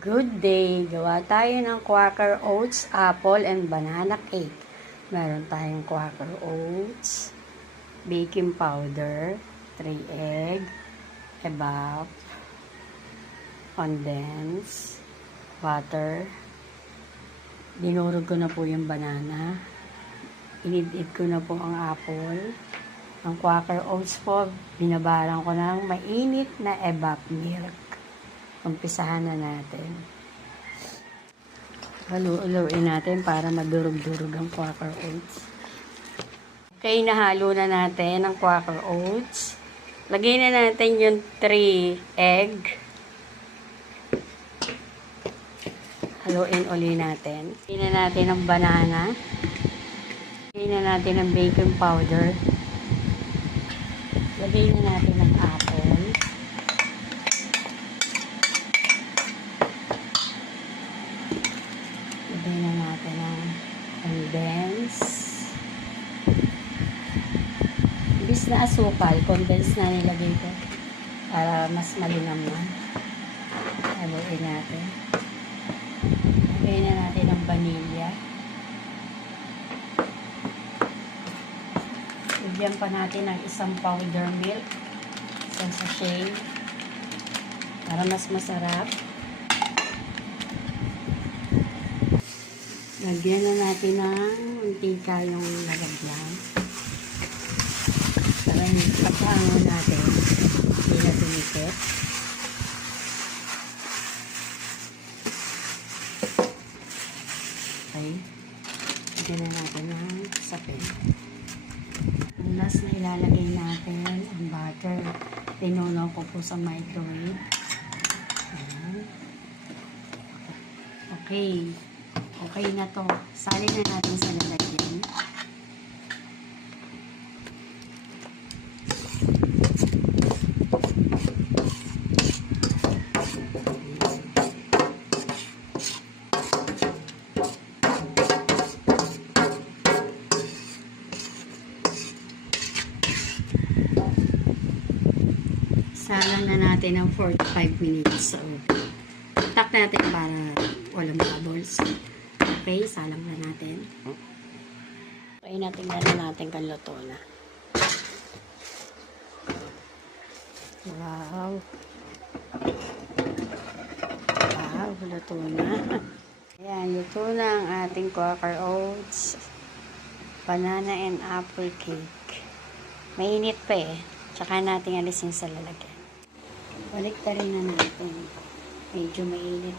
Good day! Gawa tayo ng Quaker Oats, apple, and banana cake. Meron tayong Quaker Oats, baking powder, 3 egg, ebap, condensed, water. Dinurog ko na po yung banana. Inid-id ko na po ang apple. Ang Quaker Oats po, binabaran ko ng mainit na ebap milk. Umpisahan na natin. Haluin natin para madurog-durog ang Quaker Oats. Okay, nahalo na natin ang Quaker Oats. Lagay na natin yung 3 egg. Haluin uli natin. Lagay na natin ang banana. Lagay na natin ang baking powder. Lagay na natin ang apple. Lagay na natin ang condensed. Imbis na asukal, condensed na nilagay ko para mas malinamnam. Haluin natin. Lagay na natin ang vanilla. Lagyan pa natin ang isang powder milk, isang sachet, para mas masarap. Lagyan na natin ng mantika yung lalagyan. Para pagkaano natin, hindi na tumikit. Okay. Lagyan na natin ng sapin. Ang last na ilalagay natin ang butter. Tinunaw ko po sa microwave. Ayan. Okay. Okay na to. Salin na natin sa lalagyan. Salang na natin ng 45 minutes sa oven. Tak natin para walang bubbles. Okay, salang na natin. Okay, natingnan na natin kung luto na. Wow! Wow, luto na. Ayan, luto na ang ating Quaker Oats, banana and apple cake. Mainit pa eh. Tsaka natin alisin sa lalagyan. Balik ta rin na natin. Medyo mainit.